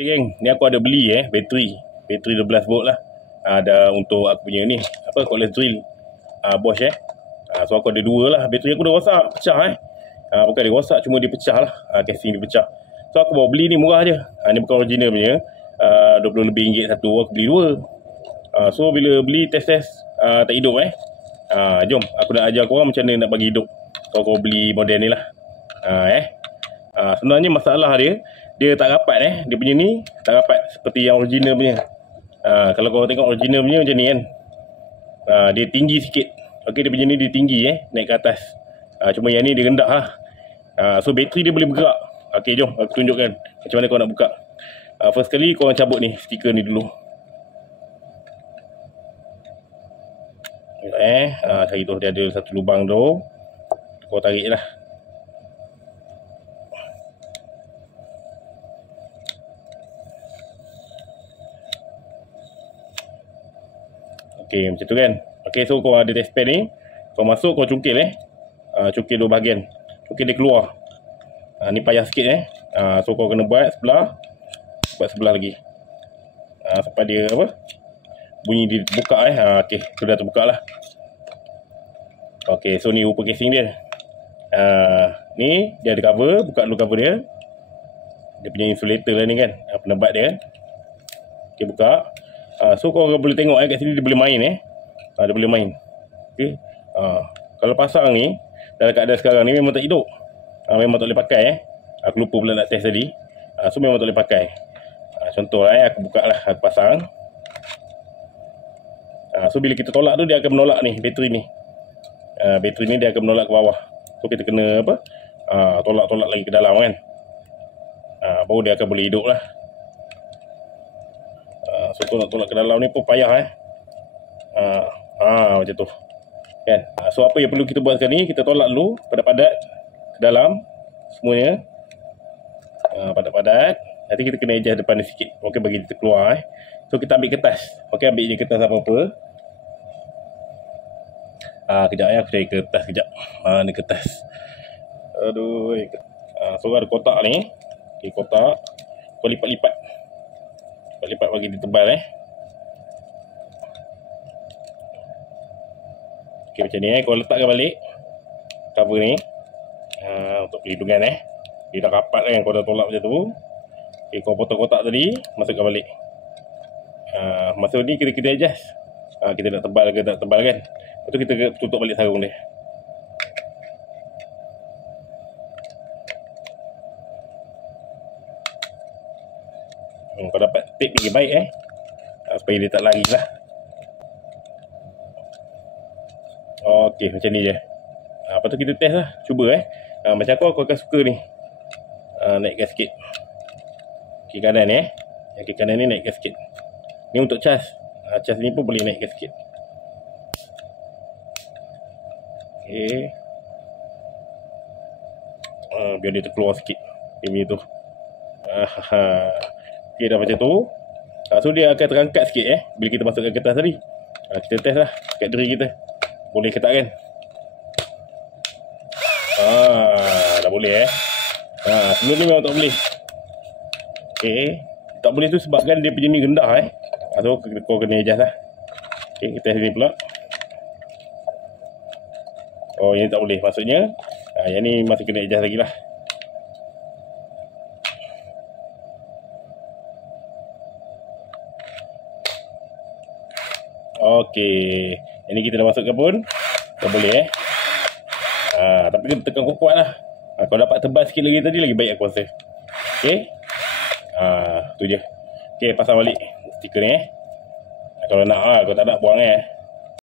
Okay geng, ni aku ada beli bateri 12 volt lah. Ada untuk aku punya ni apa, cordless drill Bosch so aku ada dua lah. Bateri aku dah rosak, pecah bukan dia rosak, cuma dia pecah lah, casing dia pecah. So aku bawa beli ni murah je. Ni bukan original punya, 20 lebih ringgit satu, aku beli dua. So bila beli test tak hidup jom aku nak ajar korang macam mana nak bagi hidup kalau kau beli model ni lah. Sebenarnya masalah dia tak rapat dia punya ni tak rapat seperti yang original punya. Kalau kau tengok original punya macam ni kan, dia tinggi sikit. Okey, dia punya ni dia tinggi naik ke atas. Cuma yang ni dia rendah lah. So bateri dia boleh bergerak. Okey, jom aku tunjukkan macam mana kau nak buka. First kali kau cabut ni stiker ni dulu. Cari tu, dia ada satu lubang tu, kau tarik lah. Okey, macam tu kan. Okey, so kau ada test pen ni, kau masuk, kau cungkil cungkil dua bahagian, cungkil dia keluar. Ni payah sikit so kau kena buat sebelah lagi sampai dia apa, bunyi dia buka okey, sudah terbuka lah. Okey, so ni rupa casing dia. Ni dia ada cover, buka dulu cover dia. Dia punya insulator lah ni kan, penebat dia kan. Okey, buka. So kau boleh tengok kat sini dia boleh main dia boleh main. Okey. Kalau pasang ni dalam keadaan sekarang ni memang tak hidup. Memang tak boleh pakai aku lupa pula nak test tadi. So memang tak boleh pakai. Contoh aku buka lah, aku pasang. So bila kita tolak tu dia akan menolak ni bateri ni. Bateri ni dia akan menolak ke bawah. So kita kena apa? Tolak-tolak lagi ke dalam kan. Baru dia akan boleh hidup lah. So tolak ke dalam ni pun payah macam tu kan. So apa yang perlu kita buat sekarang ni, kita tolak dulu padat-padat ke dalam semuanya. Padat-padat. Nanti kita kena adjust depan ni sikit. Okey, bagi kita keluar So kita ambil kertas. Okey, ambil je kertas apa-apa. Kejap aku cari kertas kejap. Ni kertas. Aduh. So ada kotak ni. Okey, kotak. Kau lipat-lipat. Lipat bagi dia tebal Okey, macam ni kau letakkan balik cover ni untuk perlindungan dia dah rapat kan, kau dah tolak macam tu. Okey, kau potong kotak tadi, masukkan balik. Masa ni kita adjust kita nak tebal ke tak tebal kan. Lepas tu kita tutup balik sarung dia. Kau dapat tape lagi baik supaya dia tak lari lah. Okey, macam ni je. Lepas tu kita test lah, cuba macam aku akan suka ni. Naikkan sikit kiri kanan yang kiri kanan ni naikkan sikit. Ni untuk cas. Cas ni pun boleh naikkan sikit. Okey. Biar dia terkeluar sikit ini tu. Okey, dah macam tu. So dia akan terangkat sikit bila kita masukkan kertas tadi. Kita test lah kat diri kita. Boleh ke tak kan? Dah boleh sebelum ni memang tak boleh. Okey, tak boleh tu sebabkan dia punya ni rendah So kau kena adjust lah. Okey, kita test ni pula. Yang ni tak boleh maksudnya. Yang ni masih kena adjust lagi lah. Okey, ini kita dah masukkan pun tak boleh tapi kena tekan kuat lah. Kalau dapat tebal sikit lagi tadi lagi baik aku rasa. Okey, tu je. Okey, pasang balik stiker ni kalau nak kalau tak nak buang